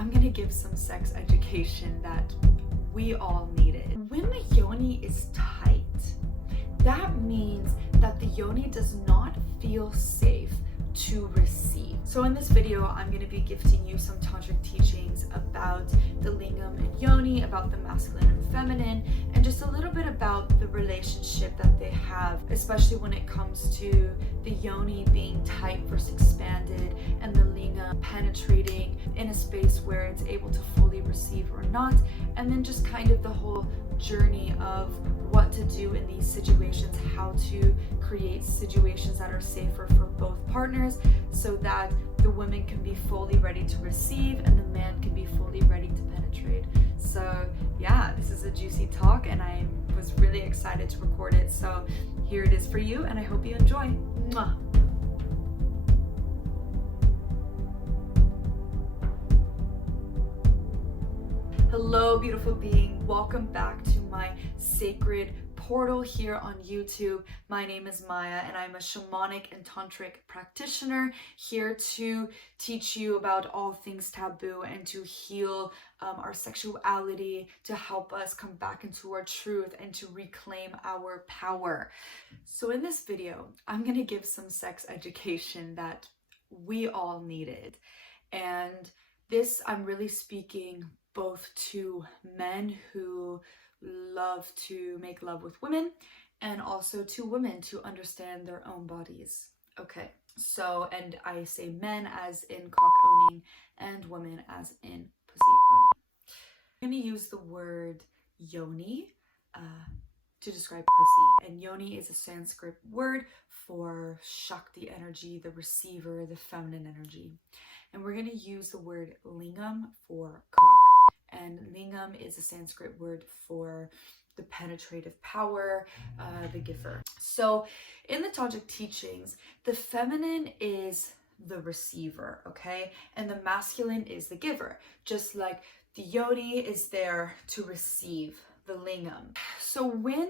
I'm gonna give some sex education that we all needed. When the yoni is tight, that means that the yoni does not feel safe to receive. So in this video, I'm going to be gifting you some tantric teachings about the lingam and yoni, about the masculine and feminine, and just a little bit about the relationship that they have, especially when it comes to the yoni being tight versus expanded, and the lingam penetrating in a space where it's able to fully receive or not, and then just kind of the whole journey of what to do in these situations, how to create situations that are safer for both partners so that the woman can be fully ready to receive and the man can be fully ready to penetrate. So yeah, this is a juicy talk and I was really excited to record it. So here it is for you and I hope you enjoy. Mwah. Hello, beautiful being. Welcome back to my sacred portal here on YouTube. My name is Maia and I'm a shamanic and tantric practitioner here to teach you about all things taboo and to heal our sexuality, to help us come back into our truth and to reclaim our power. So in this video, I'm going to give some sex education that we all needed. And this, I'm really speaking both to men who love to make love with women and also to women to understand their own bodies. Okay, so, and I say men as in cock owning and women as in pussy owning. I'm going to use the word yoni to describe pussy, and yoni is a Sanskrit word for Shakti energy, the receiver, the feminine energy. And we're going to use the word lingam for cock. And lingam is a Sanskrit word for the penetrative power, the giver. So in the tantric teachings, the feminine is the receiver, okay? And the masculine is the giver. Just like the yoni is there to receive the lingam. So when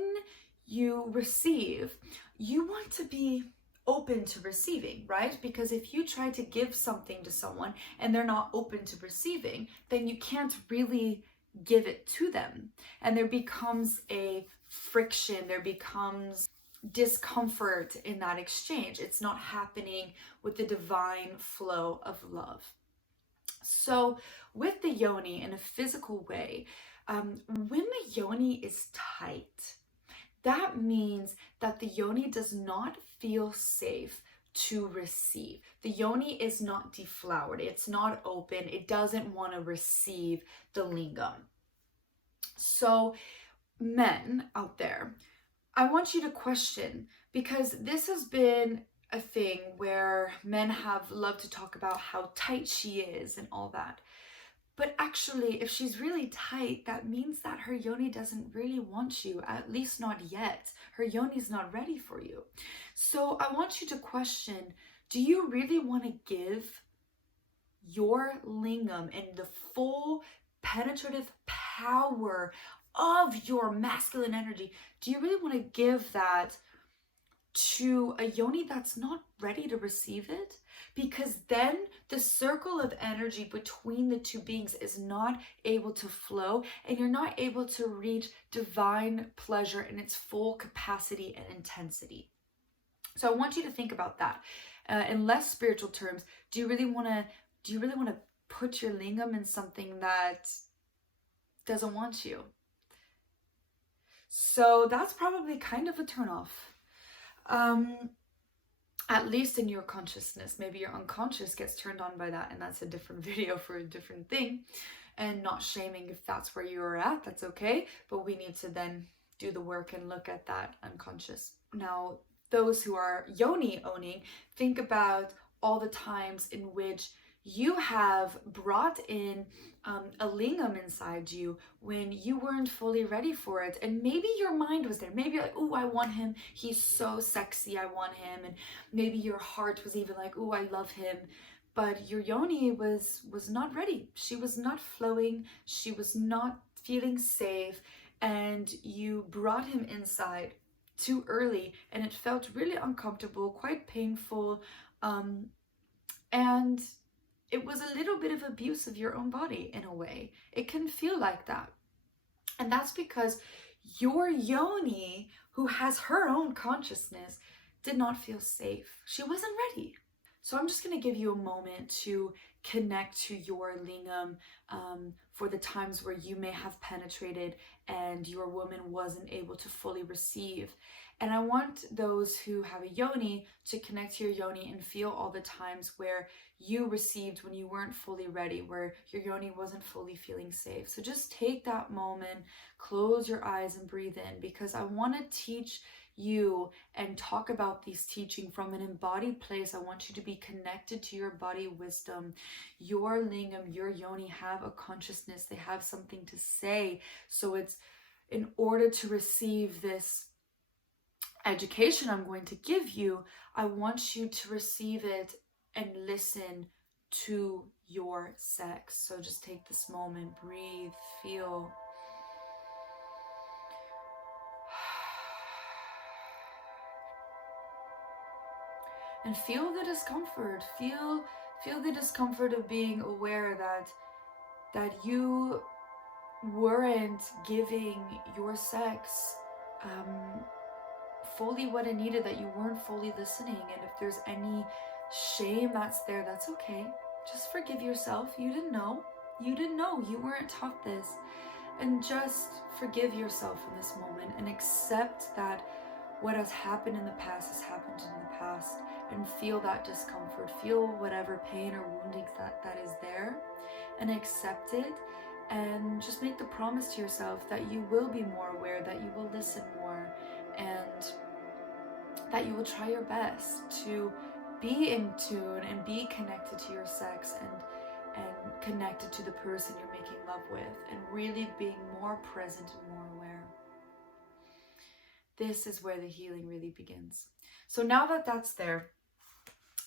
you receive, you want to be open to receiving, right? Because if you try to give something to someone and they're not open to receiving, then you can't really give it to them. And there becomes a friction, there becomes discomfort in that exchange. It's not happening with the divine flow of love. So with the yoni in a physical way, when the yoni is tight, that means that the yoni does not feel safe to receive. The yoni is not deflowered. It's not open. It doesn't want to receive the lingam. So men out there, I want you to question, because this has been a thing where men have loved to talk about how tight she is and all that. But actually, if she's really tight, that means that her yoni doesn't really want you, at least not yet. Her yoni's not ready for you. So I want you to question, do you really want to give your lingam and the full penetrative power of your masculine energy? Do you really want to give that to a yoni that's not ready to receive it? Because then the circle of energy between the two beings is not able to flow and you're not able to reach divine pleasure in its full capacity and intensity. So I want you to think about that. In less spiritual terms, do you really want to put your lingam in something that doesn't want you? So that's probably kind of a turnoff. At least in your consciousness. Maybe your unconscious gets turned on by that, and that's a different video for a different thing. And not shaming if that's where you're at, that's okay. But we need to then do the work and look at that unconscious. Now, those who are yoni owning, think about all the times in which you have brought in a lingam inside you when you weren't fully ready for it, and maybe your mind was there. Maybe you're like, oh, I want him, he's so sexy, I want him. And maybe your heart was even like, oh, I love him, but your yoni was not ready. She was not flowing, she was not feeling safe, and you brought him inside too early and it felt really uncomfortable, quite painful, and it was a little bit of abuse of your own body in a way. It can feel like that. And that's because your yoni, who has her own consciousness, did not feel safe. She wasn't ready. So I'm just going to give you a moment to connect to your lingam for the times where you may have penetrated and your woman wasn't able to fully receive. And I want those who have a yoni to connect to your yoni and feel all the times where you received when you weren't fully ready, where your yoni wasn't fully feeling safe. So just take that moment, close your eyes and breathe in, because I want to teach you and talk about these teaching from an embodied place. I want you to be connected to your body wisdom. Your lingam, your yoni have a consciousness. They have something to say. So it's in order to receive this education I'm going to give you, I want you to receive it and listen to your sex. So just take this moment, breathe, feel. And feel the discomfort. Feel the discomfort of being aware that you weren't giving your sex fully what it needed, that you weren't fully listening. And if there's any shame that's there, that's okay. Just forgive yourself. You didn't know. You didn't know. You weren't taught this. And just forgive yourself in this moment and accept that what has happened in the past has happened in the past, and feel that discomfort, feel whatever pain or wounding that is there, and accept it, and just make the promise to yourself that you will be more aware, that you will listen more, and that you will try your best to be in tune and be connected to your sex and connected to the person you're making love with, and really being more present and more aware. This is where the healing really begins. So now that that's there,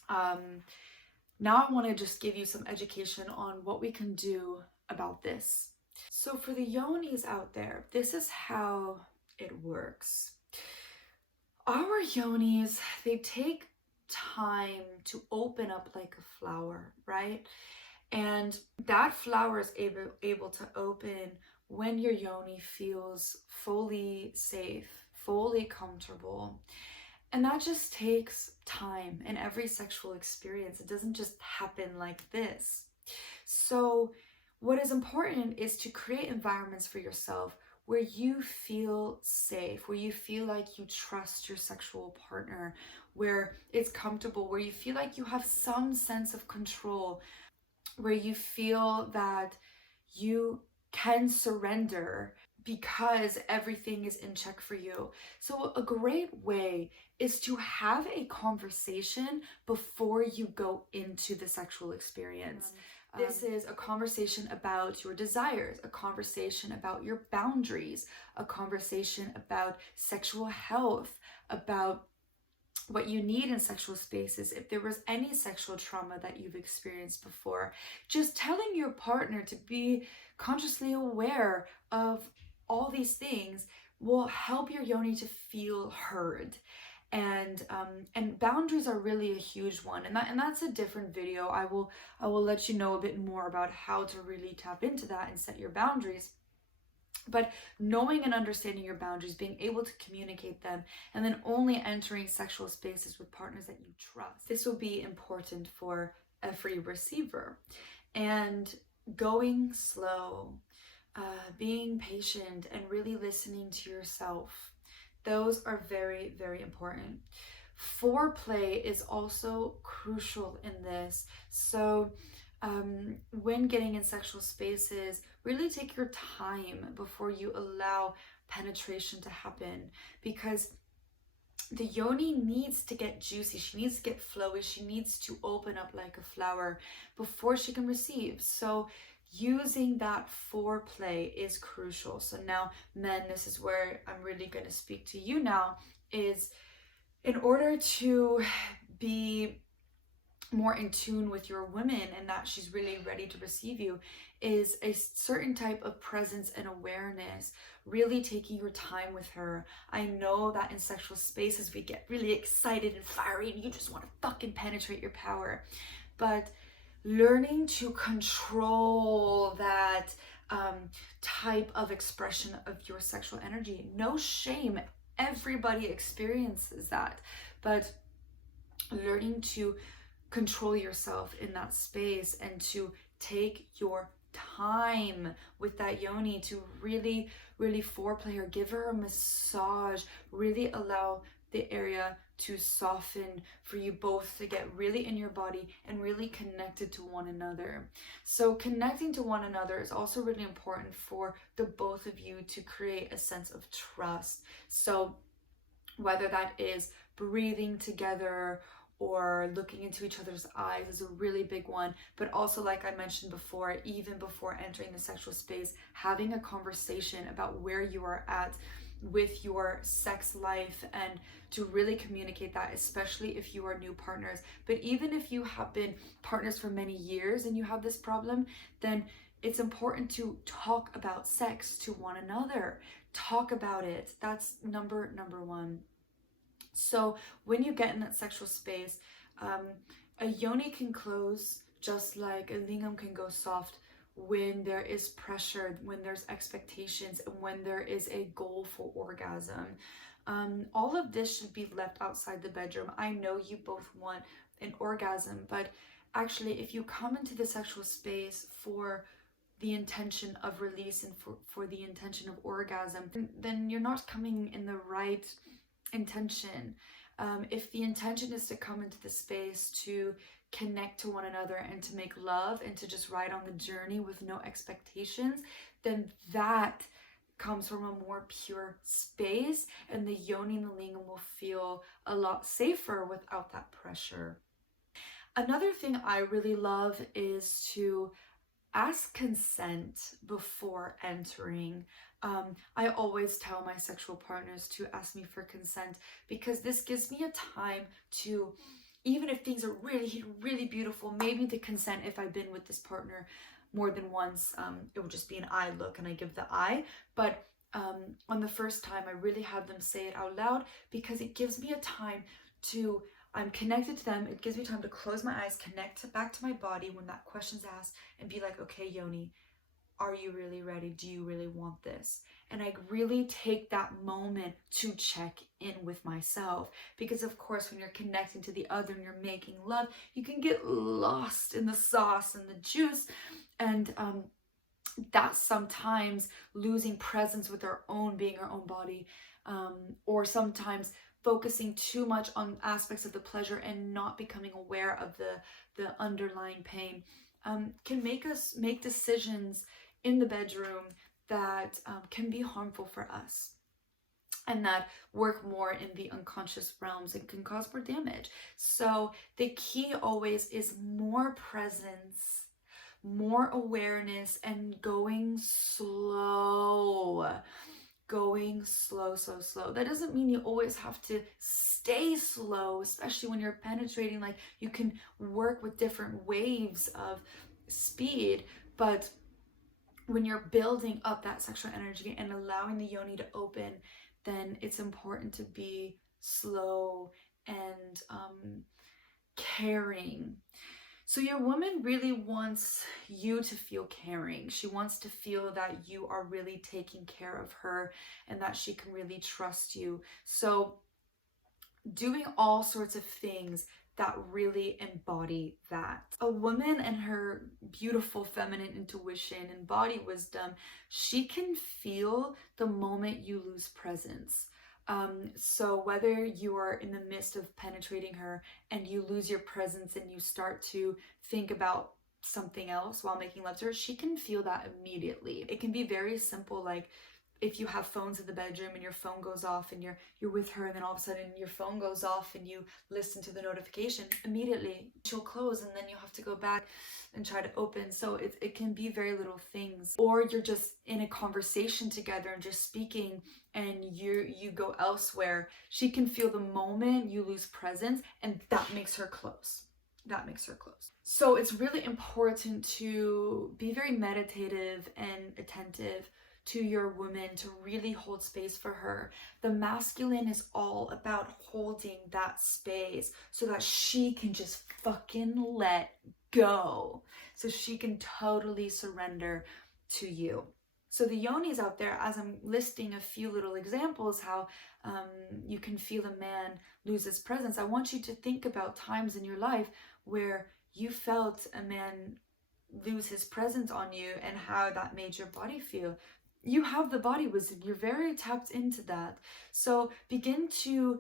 now I want to just give you some education on what we can do about this. So for the yonis out there, this is how it works. Our yonis, they take time to open up like a flower, right? And that flower is able to open when your yoni feels fully safe, fully comfortable. And that just takes time in every sexual experience. It doesn't just happen like this. So what is important is to create environments for yourself where you feel safe, where you feel like you trust your sexual partner, where it's comfortable, where you feel like you have some sense of control, where you feel that you can surrender because everything is in check for you. So a great way is to have a conversation before you go into the sexual experience. This is a conversation about your desires, a conversation about your boundaries, a conversation about sexual health, about what you need in sexual spaces. If there was any sexual trauma that you've experienced before, just telling your partner to be consciously aware of all these things will help your yoni to feel heard. And boundaries are really a huge one, and that's a different video. I will let you know a bit more about how to really tap into that and set your boundaries. But knowing and understanding your boundaries, being able to communicate them, and then only entering sexual spaces with partners that you trust. This will be important for every receiver. And going slow, being patient, and really listening to yourself. Those are very, very important. Foreplay is also crucial in this. So when getting in sexual spaces, really take your time before you allow penetration to happen, because the yoni needs to get juicy, she needs to get flowy, she needs to open up like a flower before she can receive. So using that foreplay is crucial. So now, men, this is where I'm really going to speak to you now, is in order to be more in tune with your woman and that she's really ready to receive you, is a certain type of presence and awareness, really taking your time with her. I know that in sexual spaces we get really excited and fiery and you just want to fucking penetrate your power, but learning to control that type of expression of your sexual energy. No shame, everybody experiences that, but learning to control yourself in that space and to take your time with that yoni to really foreplay her, give her a massage, really allow the area to soften for you both to get really in your body and really connected to one another. So connecting to one another is also really important for the both of you to create a sense of trust. So whether that is breathing together or looking into each other's eyes is a really big one. But also, like I mentioned before, even before entering the sexual space, having a conversation about where you are at with your sex life and to really communicate that, especially if you are new partners. But even if you have been partners for many years and you have this problem, then it's important to talk about sex to one another. Talk about it. That's number one. So when you get in that sexual space, a yoni can close just like a lingam can go soft when there is pressure, when there's expectations, and when there is a goal for orgasm. All of this should be left outside the bedroom. I know you both want an orgasm, but actually if you come into the sexual space for the intention of release and for the intention of orgasm, then you're not coming in the right intention. If the intention is to come into the space to connect to one another and to make love and to just ride on the journey with no expectations, then that comes from a more pure space, and the yoni and the lingam will feel a lot safer without that pressure. Another thing I really love is to ask consent before entering. I always tell my sexual partners to ask me for consent because this gives me a time to, even if things are really beautiful, maybe the consent, if I've been with this partner more than once, it will just be an eye look and I give the eye. But on the first time, I really have them say it out loud because it gives me a time to, I'm connected to them. It gives me time to close my eyes, connect back to my body when that question's asked, and be like, okay, yoni, are you really ready? Do you really want this? And I really take that moment to check in with myself, because of course when you're connecting to the other and you're making love, you can get lost in the sauce and the juice, and that's sometimes losing presence with our own being, our own body, or sometimes focusing too much on aspects of the pleasure and not becoming aware of the underlying pain, can make us make decisions in the bedroom that can be harmful for us and that work more in the unconscious realms and can cause more damage. So the key always is more presence, more awareness, and going slow. Slow. That doesn't mean you always have to stay slow, especially when you're penetrating. Like, you can work with different waves of speed, but when you're building up that sexual energy and allowing the yoni to open, then it's important to be slow and caring. So your woman really wants you to feel caring. She wants to feel that you are really taking care of her and that she can really trust you. So doing all sorts of things that really embody that. A woman and her beautiful feminine intuition and body wisdom, she can feel the moment you lose presence. So whether you are in the midst of penetrating her and you lose your presence and you start to think about something else while making love to her, she can feel that immediately. It can be very simple, like if you have phones in the bedroom and your phone goes off and you're with her, and then all of a sudden your phone goes off and you listen to the notification, immediately she'll close and then you have to go back and try to open. So it can be very little things. Or you're just in a conversation together and just speaking and you go elsewhere. She can feel the moment you lose presence, and that makes her close. So it's really important to be very meditative and attentive to your woman to really hold space for her. The masculine is all about holding that space so that she can just fucking let go, so she can totally surrender to you. So the yonis out there, as I'm listing a few little examples how you can feel a man lose his presence, I want you to think about times in your life where you felt a man lose his presence on you and how that made your body feel. You have the body wisdom, you're very tapped into that. So begin to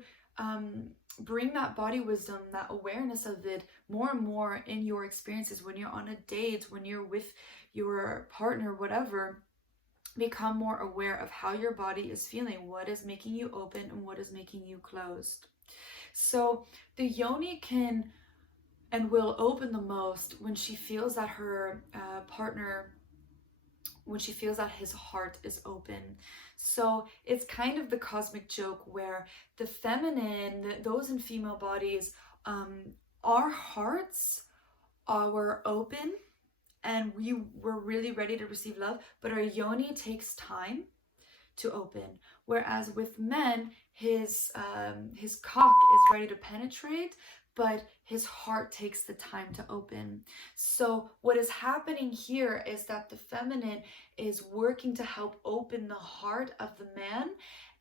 bring that body wisdom, that awareness of it more and more in your experiences when you're on a date, when you're with your partner, whatever. Become more aware of how your body is feeling, what is making you open and what is making you closed. So the yoni can and will open the most when she feels that her partner, when she feels that his heart is open. So it's kind of the cosmic joke where the feminine, those in female bodies, our hearts were open and we were really ready to receive love, but our yoni takes time to open. Whereas with men, his cock is ready to penetrate, but his heart takes the time to open. So what is happening here is that the feminine is working to help open the heart of the man,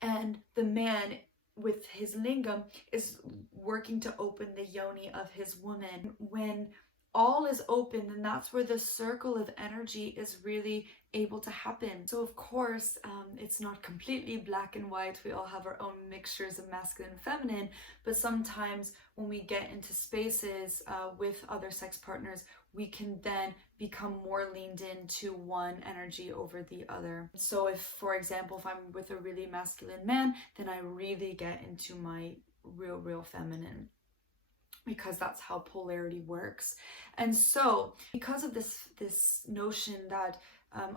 and the man with his lingam is working to open the yoni of his woman. When all is open, and that's where the circle of energy is really able to happen. So of course, it's not completely black and white. We all have our own mixtures of masculine and feminine, but sometimes when we get into spaces with other sex partners, we can then become more leaned into one energy over the other. So if, for example, if I'm with a really masculine man, then I really get into my real feminine, because that's how polarity works. And so because of this notion that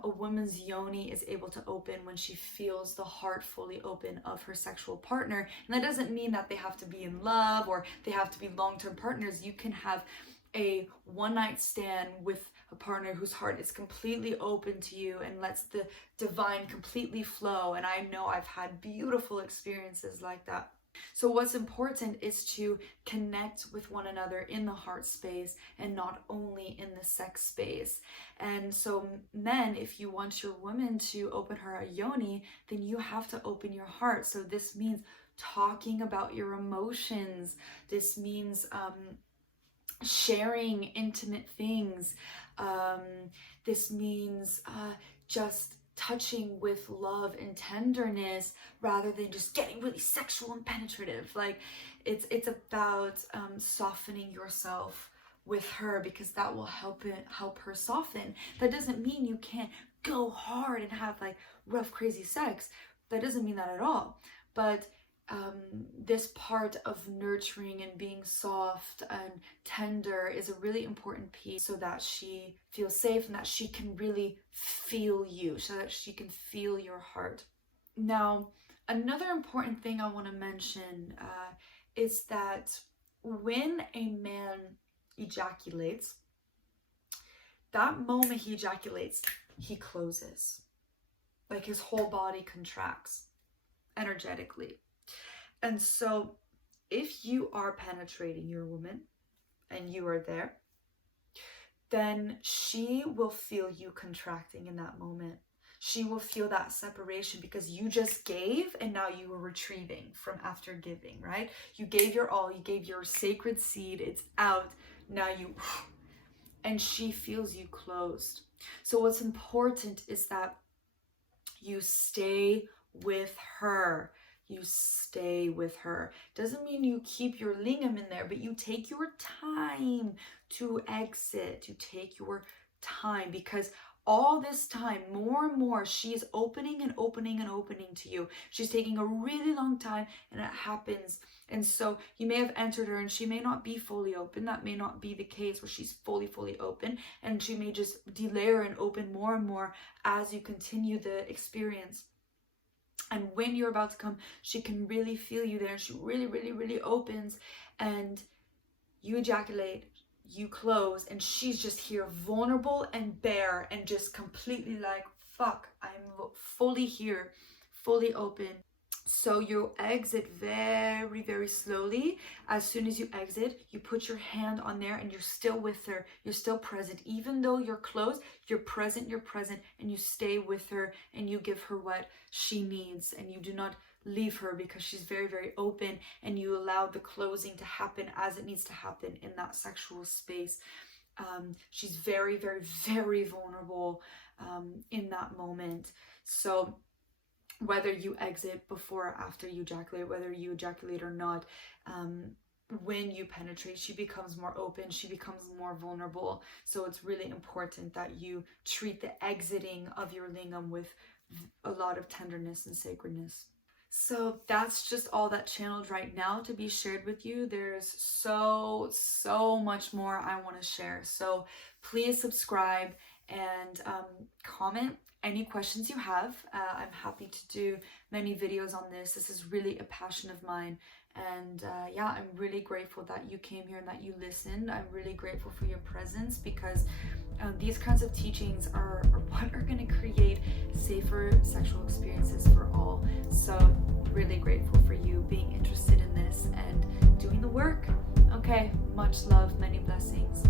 a woman's yoni is able to open when she feels the heart fully open of her sexual partner, and that doesn't mean that they have to be in love or they have to be long-term partners. You can have a one-night stand with a partner whose heart is completely open to you and lets the divine completely flow. And I know I've had beautiful experiences like that. So what's important is to connect with one another in the heart space and not only in the sex space. And so men, if you want your woman to open her yoni, then you have to open your heart. So this means talking about your emotions. This means sharing intimate things. This means just touching with love and tenderness rather than just getting really sexual and penetrative. Like it's about softening yourself with her, because that will help her soften. That doesn't mean you can't go hard and have like rough, crazy sex. That doesn't mean that at all. But this part of nurturing and being soft and tender is a really important piece, so that she feels safe and that she can really feel you, so that she can feel your heart. Now, another important thing I want to mention is that when a man ejaculates, that moment he ejaculates, he closes. Like his whole body contracts energetically. And so if you are penetrating your woman and you are there, then she will feel you contracting in that moment. She will feel that separation, because you just gave and now you are retrieving from after giving, right? You gave your all, you gave your sacred seed, it's out, now you, and she feels you closed. So what's important is that you stay with her. You stay with her. Doesn't mean you keep your lingam in there, but you take your time to exit. You take your time, because all this time, more and more, she is opening and opening and opening to you. She's taking a really long time, and it happens. And so you may have entered her and she may not be fully open. That may not be the case where she's fully open, and she may just delayer and open more and more as you continue the experience. And when you're about to come, she can really feel you there. She really opens, and you ejaculate. you close and she's just here vulnerable and bare and just completely like, fuck, I'm fully here, fully open. So you exit very, very slowly. As soon as you exit, you put your hand on there and you're still with her. You're still present. Even though you're closed, you're present, and you stay with her and you give her what she needs, and you do not leave her because she's very, very open, and you allow the closing to happen as it needs to happen in that sexual space. She's very, very, very vulnerable in that moment. So whether you exit before or after you ejaculate, whether you ejaculate or not, when you penetrate, she becomes more open, she becomes more vulnerable. So it's really important that you treat the exiting of your lingam with a lot of tenderness and sacredness. So that's just all that channeled right now to be shared with you. There's so much more I want to share. So please subscribe and comment any questions you have. I'm happy to do many videos on this. This is really a passion of mine. And yeah, I'm really grateful that you came here and that you listened. I'm really grateful for your presence, because these kinds of teachings are what are going to create safer sexual experiences for all. So really grateful for you being interested in this and doing the work. Okay, much love, many blessings.